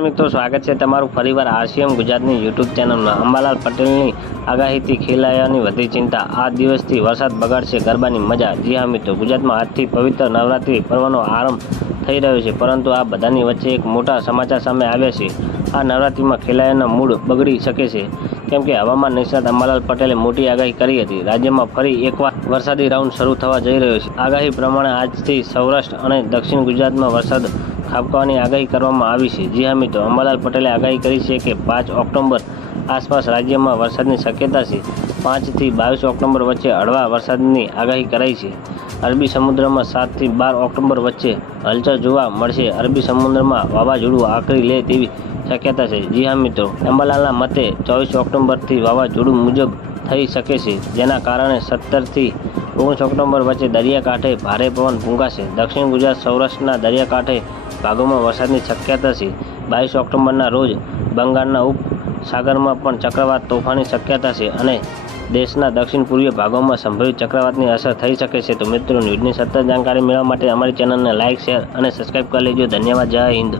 મિત્રો, સ્વાગત છે તમારું ફરીવાર આરસીએમ ગુજરાતની યુટ્યુબ ચેનલમાં. અંબાલાલ પટેલની આગાહીથી ખેલાયાની વધી ચિંતા. આ દિવસથી વરસાદ બગાડશે, ગરબાની મજા. જી હા મિત્રો, ગુજરાતમાં આજથી પવિત્ર નવરાત્રિ પર્વનો આરંભ થઈ રહ્યો છે, પરંતુ આ બધાની વચ્ચે એક મોટા સમાચાર સામે આવ્યા છે. આ નવરાત્રિમાં ખેલાયાના મૂડ બગડી શકે છે. કેમ કે હવામાન નિષ્ણાત અંબાલાલ પટેલે મોટી આગાહી કરી હતી. રાજ્યમાં ફરી એકવાર વરસાદી રાઉન્ડ શરૂ થવા જઈ રહ્યો છે. આગાહી પ્રમાણે આજથી સૌરાષ્ટ્ર અને દક્ષિણ ગુજરાતમાં વરસાદ ખાબકવાની આગાહી કરવામાં આવી છે. જી હા મિત્રો, અંબાલાલ પટેલે આગાહી કરી છે કે પાંચ ઓક્ટોબર આસપાસ રાજ્યમાં વરસાદની શક્યતા છે. પાંચથી બાવીસ ઓક્ટોબર વચ્ચે હળવા વરસાદની આગાહી કરાઈ છે. અરબી સમુદ્રમાં સાતથી બાર ઓક્ટોબર વચ્ચે હલચલ જોવા મળશે. અરબી સમુદ્રમાં વાવાઝોડું આકરી લે તેવી શક્યતા છે. જી હા મિત્રો, અંબાલાલના મતે ચોવીસ ઓક્ટોબરથી વાવાઝોડું મુજબ થઈ શકે છે, જેના કારણે સત્તરથી ઓગણીસ ઓક્ટોબર વચ્ચે દરિયાકાંઠે ભારે પવન ફૂંકાશે. દક્ષિણ ગુજરાત, સૌરાષ્ટ્રના દરિયાકાંઠે ભાગોમાં વરસાદની શક્યતા છે. બાવીસ ઓક્ટોબરના રોજ બંગાળના ઉપસાગરમાં પણ ચક્રવાત તોફાની શક્યતા છે અને દેશના દક્ષિણ પૂર્વીય ભાગોમાં સંભવિત ચક્રવાતની અસર થઈ શકે છે. તો મિત્રો, ન્યૂઝની સતત જાણકારી મેળવવા માટે અમારી ચેનલને લાઇક શેર અને સબસ્ક્રાઇબ કરી લેજો. ધન્યવાદ. જય હિન્દ.